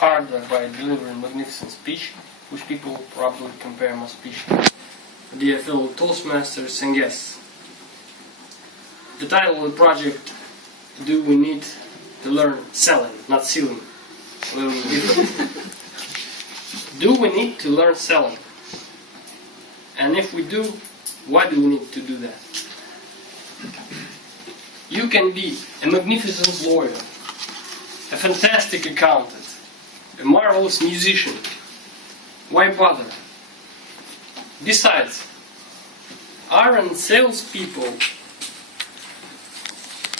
harder by delivering magnificent speech, which people probably compare my speech to. Dear fellow Toastmasters and guests, the title of the project, Do We Need to Learn Selling, not Selling? A little bit different. Do we need to learn selling? And if we do, why do we need to do that? You can be a magnificent lawyer, a fantastic accountant, a marvelous musician. Why bother? Besides, aren't salespeople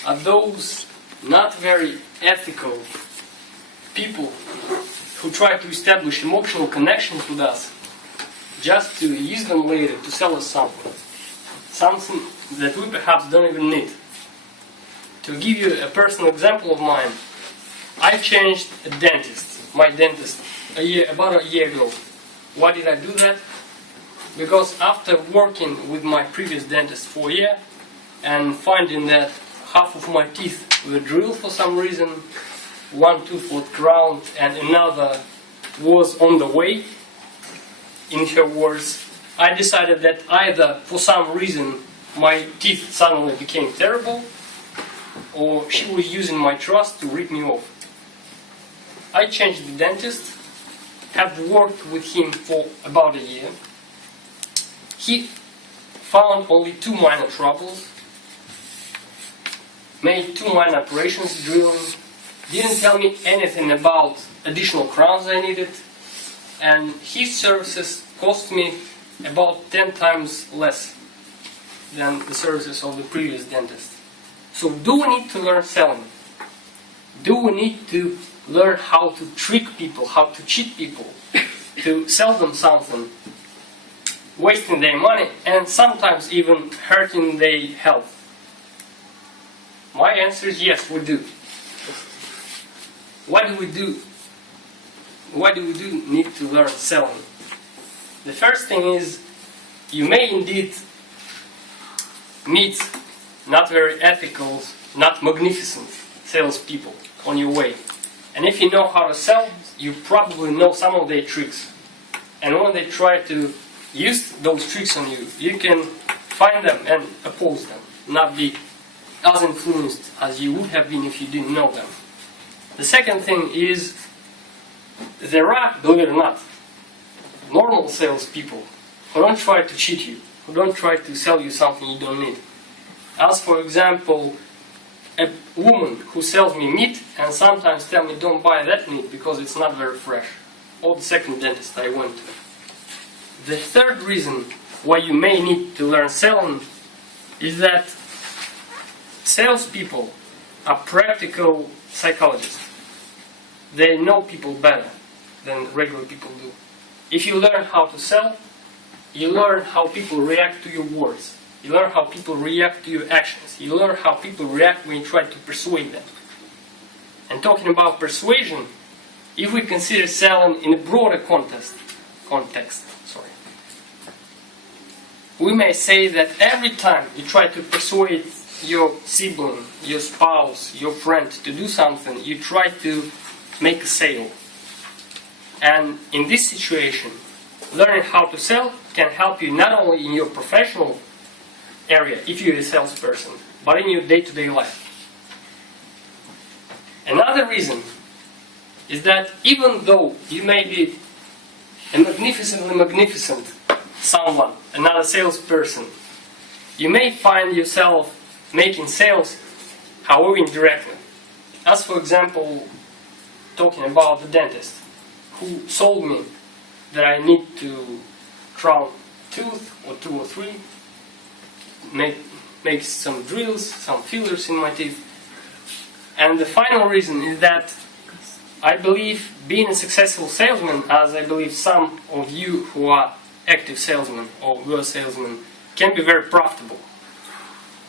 are those not very ethical people who try to establish emotional connections with us just to use them later to sell us something that we perhaps don't even need. To give you a personal example of mine, I changed a dentist, my dentist, about a year ago. Why did I do that? Because after working with my previous dentist for a year and finding that half of my teeth were drilled for some reason, one tooth was crowned and another was on the way, in her words, I decided that either for some reason my teeth suddenly became terrible, or she was using my trust to rip me off. I changed the dentist, have worked with him for about a year. He found only 2 minor troubles, made 2 minor operations, drilling, didn't tell me anything about additional crowns I needed, and his services cost me about 10 times less than the services of the previous dentist. So do we need to learn selling? Do we need to learn how to trick people, how to cheat people, to sell them something, wasting their money and sometimes even hurting their health? My answer is yes, we do. What do we do? Why do we need to learn selling? The first thing is, you may indeed meet not very ethical, not magnificent salespeople on your way. And if you know how to sell, you probably know some of their tricks. And when they try to use those tricks on you, you can find them and oppose them, not be as influenced as you would have been if you didn't know them. The second thing is, there are, believe it or not, normal salespeople who don't try to cheat you, who don't try to sell you something you don't need. As for example, a woman who sells me meat and sometimes tell me don't buy that meat because it's not very fresh. Or the second dentist I went to. The third reason why you may need to learn selling is that salespeople are practical psychologists. They know people better than regular people do. If you learn how to sell, you learn how people react to your words. You learn how people react to your actions. You learn how people react when you try to persuade them. And talking about persuasion, if we consider selling in a broader context, we may say that every time you try to persuade your sibling, your spouse, your friend to do something, you try to make a sale. And in this situation, learning how to sell can help you not only in your professional area, if you're a salesperson, but in your day-to-day life. Another reason is that even though you may be a magnificently magnificent someone, another salesperson, you may find yourself making sales, however indirectly. As for example, talking about the dentist who sold me that I need to crown tooth or 2 or 3, make some drills, some fillers in my teeth. And the final reason is that I believe being a successful salesman, as I believe some of you who are active salesmen or were salesmen, can be very profitable.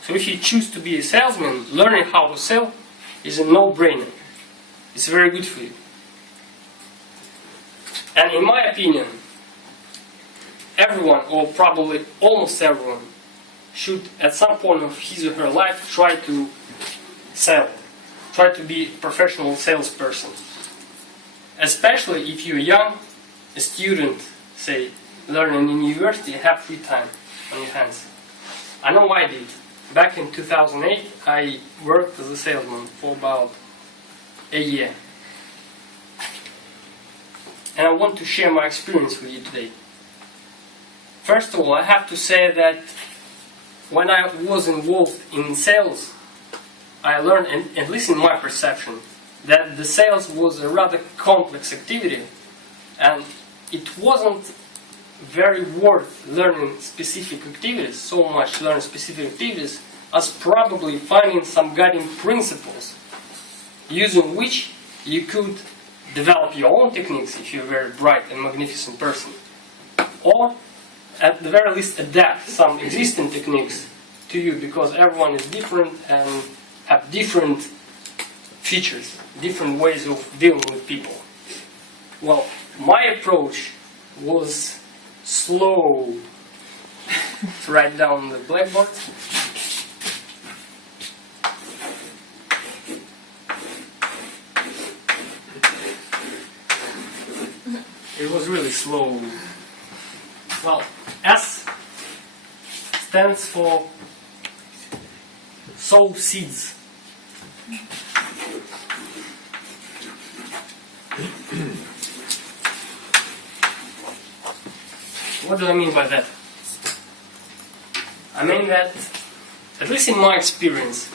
So if you choose to be a salesman, learning how to sell is a no-brainer. It's very good for you. And in my opinion, everyone, or probably almost everyone, should at some point of his or her life try to sell. Try to be a professional salesperson. especially if you're young, a student, say, learning in university, have free time on your hands. I know I did. Back in 2008, I worked as a salesman for about a year. And I want to share my experience with you today. First of all, I have to say that when I was involved in sales, I learned, and at least in my perception, that the sales was a rather complex activity, and it wasn't very worth learning specific activities, so much learning specific activities, as probably finding some guiding principles, using which you could develop your own techniques if you're a very bright and magnificent person, or at the very least adapt some existing techniques to you, because everyone is different and have different features, different ways of dealing with people. Well, my approach was slow. Let's write down the blackboard. It was really slow. Well, S stands for sow seeds. What do I mean by that? I mean that, at least in my experience,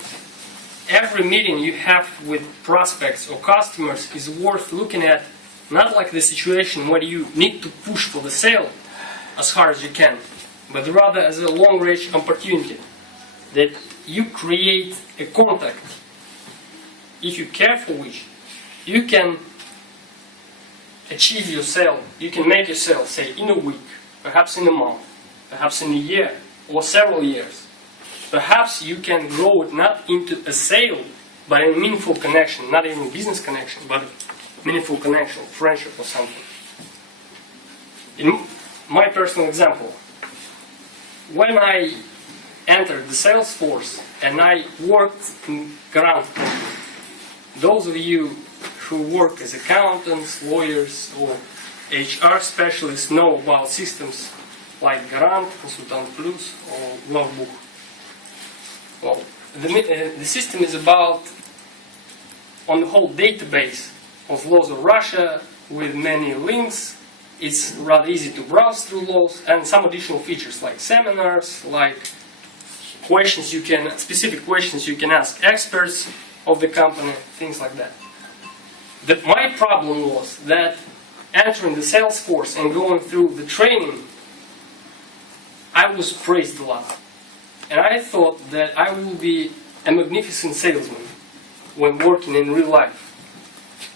every meeting you have with prospects or customers is worth looking at, not like the situation where you need to push for the sale as hard as you can, but rather as a long-range opportunity that you create a contact, if you care for which, you can achieve your sale, you can make your sale, say, in a week, perhaps in a month, perhaps in a year, or several years. Perhaps you can grow it not into a sale, but a meaningful connection, not even a business connection, but a meaningful connection, friendship or something. In my personal example, when I entered the sales force and I worked in ground company, those of you who work as accountants, lawyers, or HR specialists know about systems like Garant, Consultant Plus, or Logbook. Well, the system is about, on the whole, database of laws of Russia with many links. It's rather easy to browse through laws, and some additional features like seminars, like questions you can, specific questions you can ask experts of the company, things like that. My problem was that entering the sales force and going through the training, I was praised a lot. And I thought that I will be a magnificent salesman when working in real life.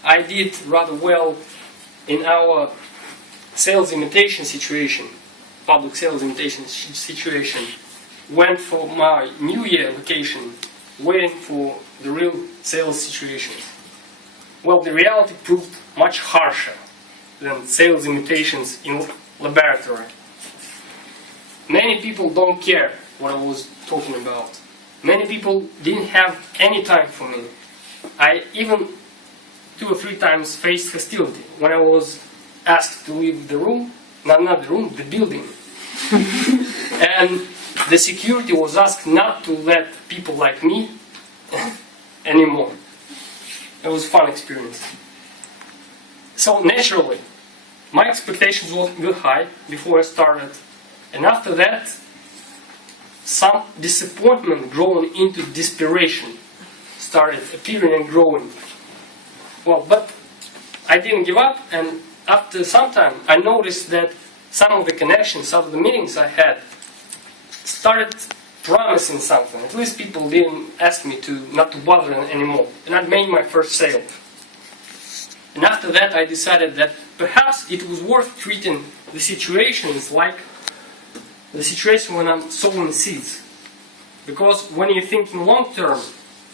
I did rather well in our sales imitation situation, public sales imitation situation. Went for my New Year vacation, waiting for the real sales situations. Well, the reality proved much harsher than sales imitations in laboratory. Many people don't care what I was talking about. Many people didn't have any time for me. I even 2 or 3 times faced hostility when I was asked to leave the room, not the room, the building. And the security was asked not to let people like me anymore. It was a fun experience. So naturally, my expectations were high before I started. And after that, some disappointment growing into desperation started appearing and growing. Well, but I didn't give up, and after some time I noticed that some of the connections of the meetings I had started promising something. At least people didn't ask me not to bother them anymore. And I made my first sale. And after that I decided that perhaps it was worth treating the situations like the situation when I'm sowing seeds. Because when you're thinking long term,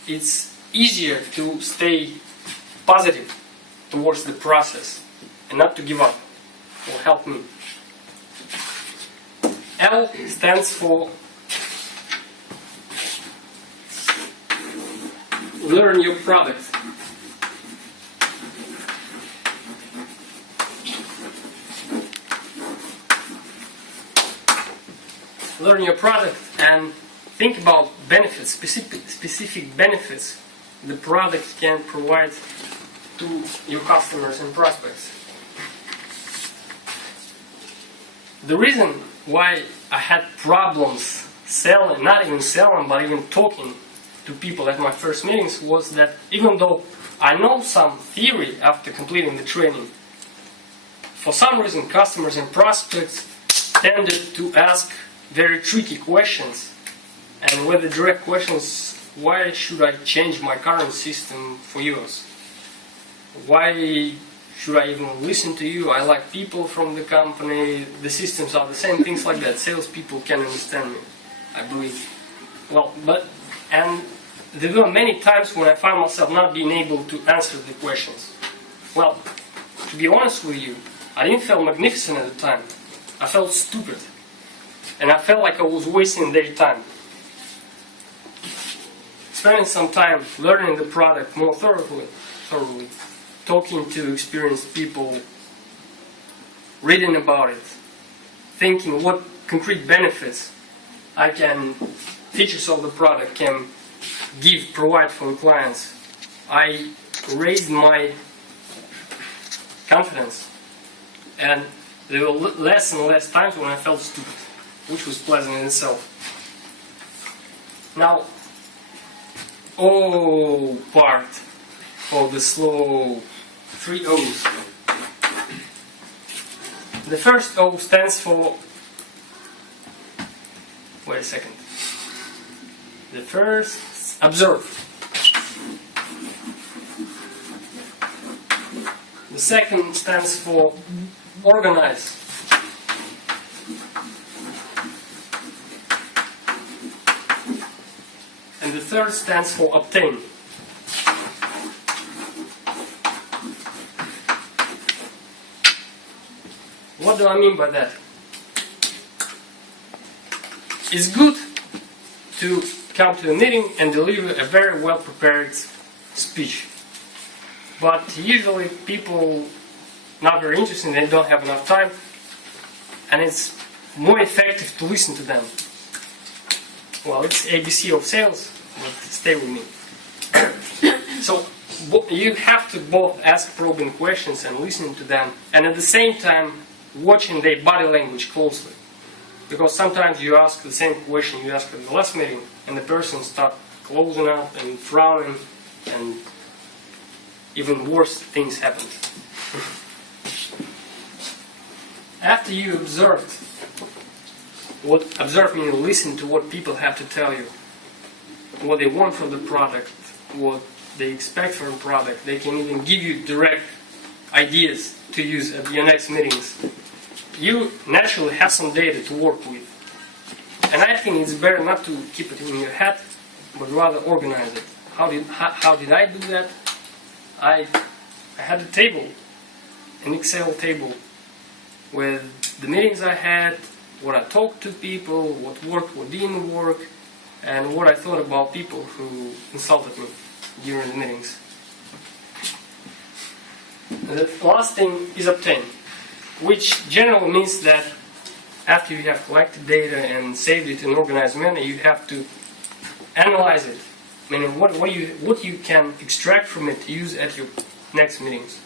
it's easier to stay positive towards the process and not to give up. It will help me. L stands for learn your product. learn your product and think about benefits, specific benefits the product can provide to your customers and prospects. The reason why I had problems selling, not even selling, but even talking to people at my first meetings was that even though I know some theory after completing the training, for some reason customers and prospects tended to ask very tricky questions, and with the direct questions, why should I change my current system for yours? Why should I even listen to you? I like people from the company, the systems are the same, things like that. Salespeople can understand me, I believe. Well, and there were many times when I found myself not being able to answer the questions. Well, to be honest with you, I didn't feel magnificent at the time. I felt stupid. And I felt like I was wasting their time. Spending some time learning the product more thoroughly, talking to experienced people, reading about it, thinking what concrete benefits features of the product can provide for the clients. I raised my confidence, and there were less and less times when I felt stupid, which was pleasant in itself. Now, O part of the slow 3 O's. The first O stands for, wait a second. The first, observe. The second stands for organize. And the third stands for obtain. What do I mean by that? It's good to come to a meeting and deliver a very well prepared speech. But usually people not very interested, they don't have enough time, and it's more effective to listen to them. Well, it's ABC of sales, but stay with me. So you have to both ask probing questions and listen to them, and at the same time watching their body language closely. Because sometimes you ask the same question you asked at the last meeting, and the person starts closing up and frowning, and even worse things happen. After you observed, observe means listen to what people have to tell you, what they want from the product, what they expect from the product. They can even give you direct ideas to use at your next meetings. You naturally have some data to work with. And I think it's better not to keep it in your head, but rather organize it. How did I do that? I had a table, an Excel table, with the meetings I had, what I talked to people, what worked, what didn't work, and what I thought about people who insulted me during the meetings. And the last thing is obtain, which generally means that after you have collected data and saved it in an organized manner, you have to analyze it, meaning what you can extract from it to use at your next meetings.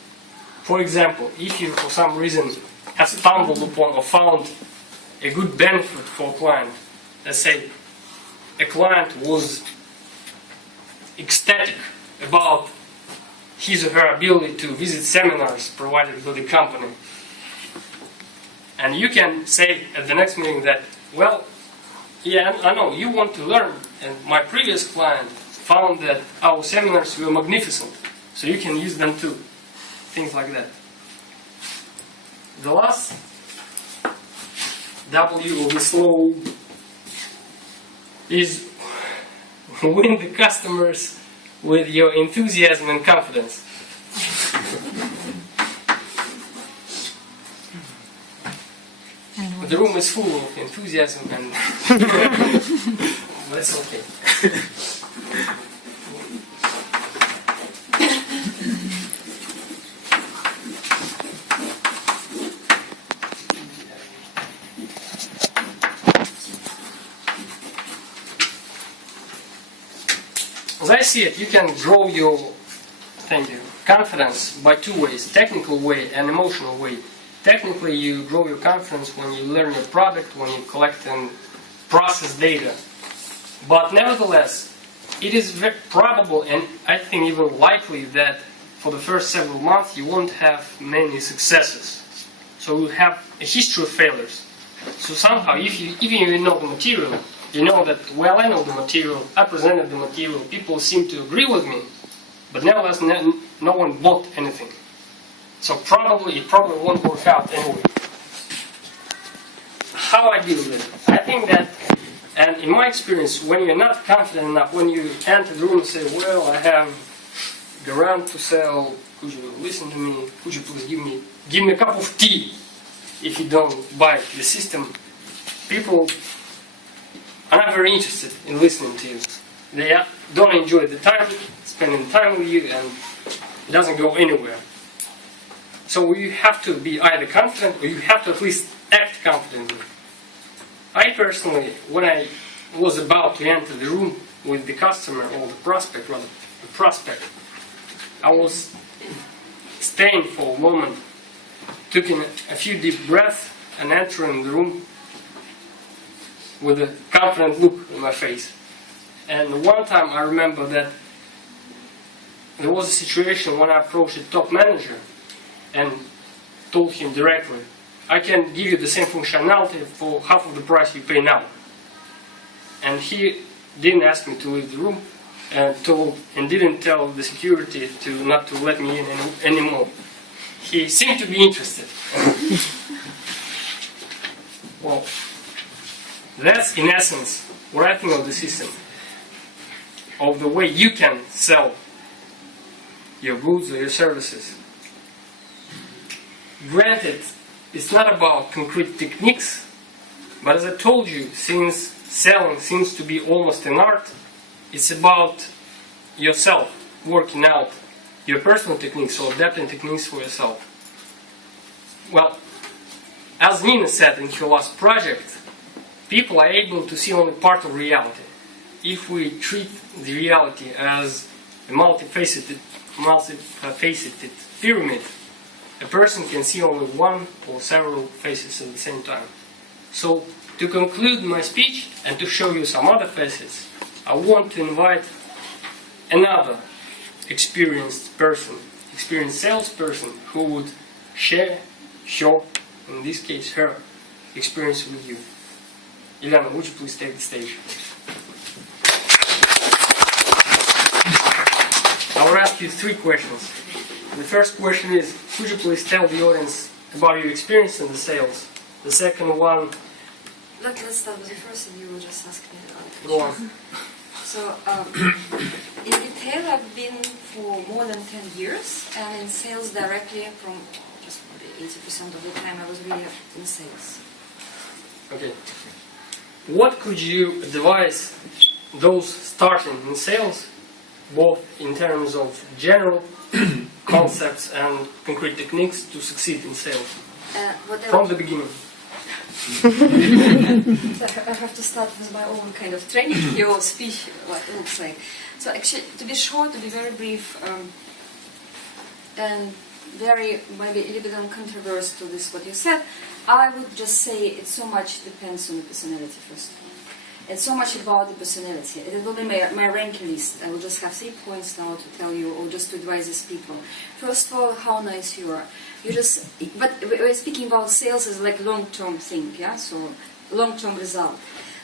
For example, if you for some reason have stumbled upon or found a good benefit for a client, let's say a client was ecstatic about his or her ability to visit seminars provided by the company, and you can say at the next meeting that, well, yeah, I know you want to learn, and my previous client found that our seminars were magnificent, so you can use them too. Things like that. The last W of the slow is win the customers with your enthusiasm and confidence. The room is full of enthusiasm and that's okay. see it, you can grow your confidence by two ways, technical way and emotional way. Technically, you grow your confidence when you learn your product, when you collect and process data. But nevertheless, it is very probable, and I think even likely, that for the first several months you won't have many successes. So you have a history of failures. So somehow, even if you know the material, you know that, well, I know the material, I presented the material, people seem to agree with me, but nevertheless, no one bought anything. So it probably won't work out anyway. How I deal with it? I think that, and in my experience, when you're not confident enough, when you enter the room and say, well, I have Garant to sell, could you listen to me, could you please give me a cup of tea if you don't buy the system, people are not very interested in listening to you. They don't enjoy the time, spending time with you, and it doesn't go anywhere. So you have to be either confident or you have to at least act confidently. I personally, when I was about to enter the room with the customer, or the prospect, I was staying for a moment, taking a few deep breaths and entering the room with a confident look on my face. And one time I remember that there was a situation when I approached the top manager and told him directly, I can give you the same functionality for half of the price you pay now. And he didn't ask me to leave the room and didn't tell the security not to let me in anymore. He seemed to be interested. Well, that's in essence what I think of the system, of the way you can sell your goods or your services. Granted, it's not about concrete techniques, but as I told you, since selling seems to be almost an art, it's about yourself working out your personal techniques or adapting techniques for yourself. Well, as Nina said in her last project, people are able to see only part of reality. If we treat the reality as a multifaceted pyramid, a person can see only one or several faces at the same time. So, to conclude my speech and to show you some other facets, I want to invite another experienced salesperson who would share in this case her experience with you. Ilana, would you please take the stage? I will ask you three questions. The first question is, could you please tell the audience about your experience in the sales? The second one... Let's start with the first, and you will just ask me the Go on. So, in retail I've been for more than 10 years, and in sales directly from just maybe 80% of the time I was really in sales. Okay. What could you advise those starting in sales, both in terms of general concepts and concrete techniques, to succeed in sales from the beginning? I have to start with my own kind of training your speech, what it looks like. So actually, to be short, to be very brief, and very maybe a little bit uncontroversial to this what you said, I would just say it so much depends on the personality first of all. It's so much about the personality. It will be my ranking list. I will just have 3 points now to tell you, or just to advise these people. First of all, how nice you are. But we're speaking about sales as like long-term thing, yeah. So long-term result.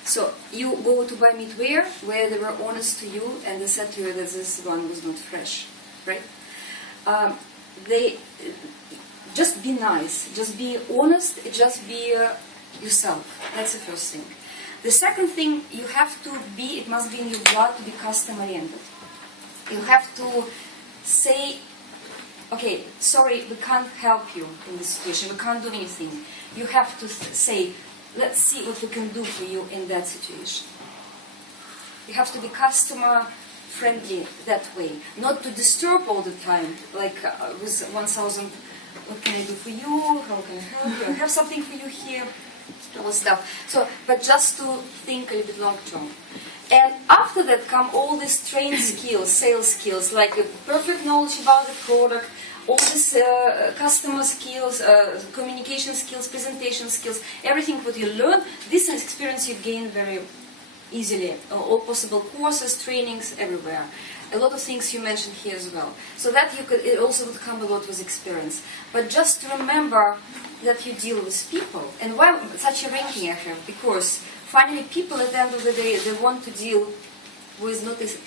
So you go to buy meat where they were honest to you and they said to you that this one was not fresh, right? They just be nice, just be honest, just be yourself. That's the first thing. The second thing, you have to be, it must be in your blood to be customer-oriented. You have to say, okay, sorry, we can't help you in this situation, we can't do anything. You have to say, let's see what we can do for you in that situation. You have to be customer-friendly that way, not to disturb all the time, like with 1,000, what can I do for you, how can I help you, I have something for you here. All stuff. So, but just to think a little bit long term. And after that come all these trained skills, sales skills, like a perfect knowledge about the product, all these customer skills, communication skills, presentation skills, everything what you learn, this is experience you gain very easily. All possible courses, trainings, everywhere. A lot of things you mentioned here as well. So that you could, it also would come a lot with experience. But just to remember that you deal with people. And why such a ranking I have? Because finally people at the end of the day, they want to deal with not this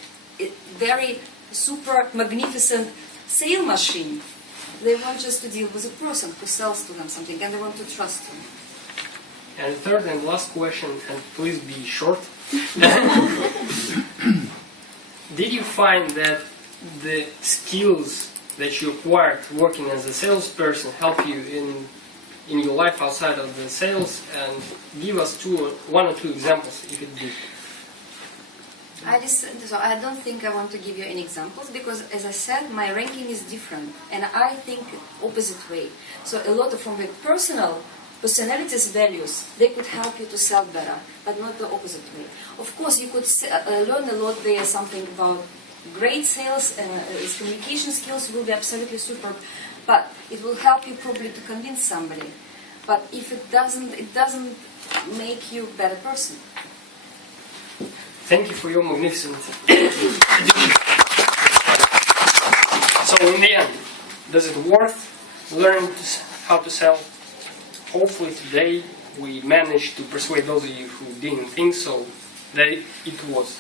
very super magnificent sale machine. They want just to deal with a person who sells to them something, and they want to trust him. And third and last question, and please be short. Did you find that the skills that you acquired working as a salesperson help you in your life outside of the sales? And give us one or two examples if it did. I don't think I want to give you any examples because, as I said, my ranking is different, and I think opposite way. So a lot of from the personalities values, they could help you to sell better, but not the opposite way. Of course, you could learn a lot there, something about great sales, his communication skills will be absolutely superb, but it will help you probably to convince somebody. But if it doesn't make you a better person. Thank you for your magnificent So in the end, does it worth learning how to sell? Hopefully today we managed to persuade those of you who didn't think so that it was.